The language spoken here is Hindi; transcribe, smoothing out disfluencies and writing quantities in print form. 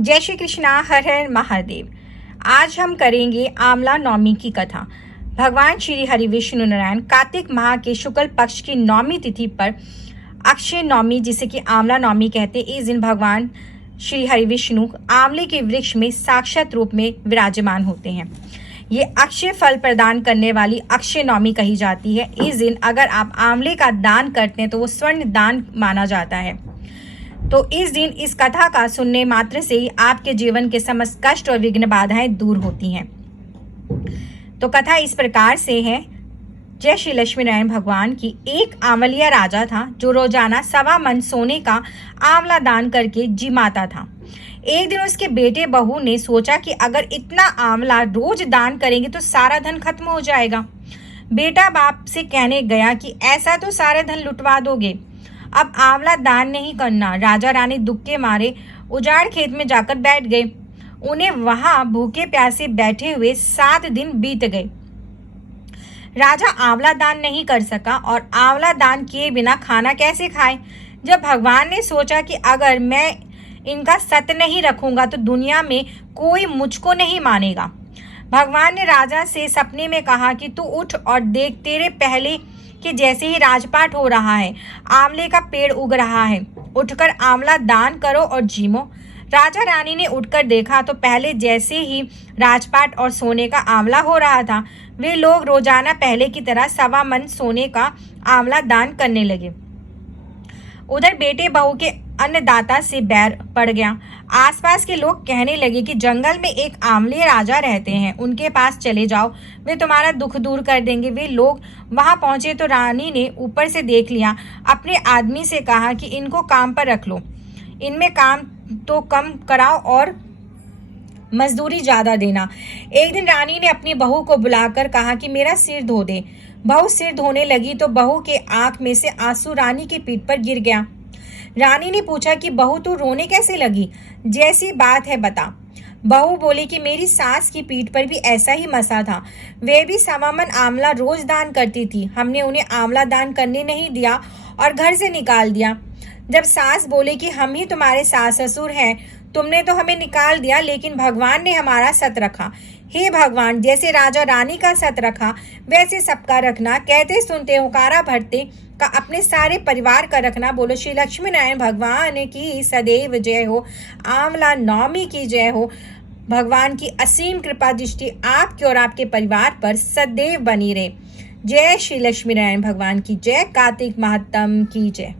जय श्री कृष्णा, हर हर महादेव। आज हम करेंगे आंवला नवमी की कथा। भगवान श्री हरि विष्णु नारायण कार्तिक माह के शुक्ल पक्ष की नवमी तिथि पर अक्षय नवमी, जिसे कि आंवला नवमी कहते हैं, इस दिन भगवान श्री हरि विष्णु आंवले के वृक्ष में साक्षात रूप में विराजमान होते हैं। ये अक्षय फल प्रदान करने वाली अक्षय नवमी कही जाती है। इस दिन अगर आप आंवले का दान करते हैं तो वो स्वर्ण दान माना जाता है। तो इस दिन इस कथा का सुनने मात्र से ही आपके जीवन के समस्त कष्ट और विघ्न बाधाएं दूर होती हैं। तो कथा इस प्रकार से है। जय श्री लक्ष्मी नारायण भगवान की। एक आंवलिया राजा था जो रोजाना 1.25 मन सोने का आंवला दान करके जिमाता था। एक दिन उसके बेटे बहू ने सोचा कि अगर इतना आंवला रोज दान करेंगे तो सारा धन खत्म हो जाएगा। बेटा बाप से कहने गया कि ऐसा तो सारा धन लुटवा दोगे, अब आंवला दान नहीं करना। राजा रानी दुख के मारे उजाड़ खेत में जाकर बैठ गए। उन्हें वहां भूखे प्यासे बैठे हुए 7 दिन बीत गए। राजा आंवला दान नहीं कर सका और आंवला दान किए बिना खाना कैसे खाए। जब भगवान ने सोचा कि अगर मैं इनका सत्य नहीं रखूंगा तो दुनिया में कोई मुझको नहीं मानेगा। भगवान ने राजा से सपने में कहा कि तू उठ और देख, तेरे पहले कि जैसे ही राजपाट हो रहा है, आंवले का पेड़ उग रहा है। उठकर आंवला दान करो और जीमो। राजा रानी ने उठकर देखा तो पहले जैसे ही राजपाट और सोने का आंवला हो रहा था, वे लोग रोजाना पहले की तरह 1.25 मन सोने का आंवला दान करने लगे। उधर बेटे बहू के अन्नदाता से बैर पड़ गया। आसपास के लोग कहने लगे कि जंगल में एक आंवले राजा रहते हैं, उनके पास चले जाओ, वे तुम्हारा दुख दूर कर देंगे। वे लोग वहां पहुंचे तो रानी ने ऊपर से देख लिया। अपने आदमी से कहा कि इनको काम पर रख लो, इनमें काम तो कम कराओ और मजदूरी ज्यादा देना। एक दिन रानी ने अपनी बहू को बुलाकर कहा कि मेरा सिर धो दे। बहू सिर धोने लगी तो बहू के आंख में से आंसू रानी की पीठ पर गिर गया। रानी ने पूछा कि बहू तू रोने कैसे लगी, जैसी बात है बता। बहू बोली कि मेरी सास की पीठ पर भी ऐसा ही मसा था, वे भी 1.25 मन आंवला रोज दान करती थी। हमने उन्हें आंवला दान करने नहीं दिया और घर से निकाल दिया। जब सास बोले कि हम ही तुम्हारे सास ससुर हैं, तुमने तो हमें निकाल दिया, लेकिन भगवान ने हमारा सत रखा। हे भगवान, जैसे राजा रानी का सत रखा वैसे सबका रखना। कहते सुनते हुकारा भरते का अपने सारे परिवार का रखना। बोलो श्री लक्ष्मी नारायण भगवान की सदैव जय हो। आंवला नवमी की जय हो। भगवान की असीम कृपा दृष्टि आपके और आपके परिवार पर सदैव बनी रहे। जय श्री लक्ष्मी नारायण भगवान की जय। कार्तिक महात्म की जय।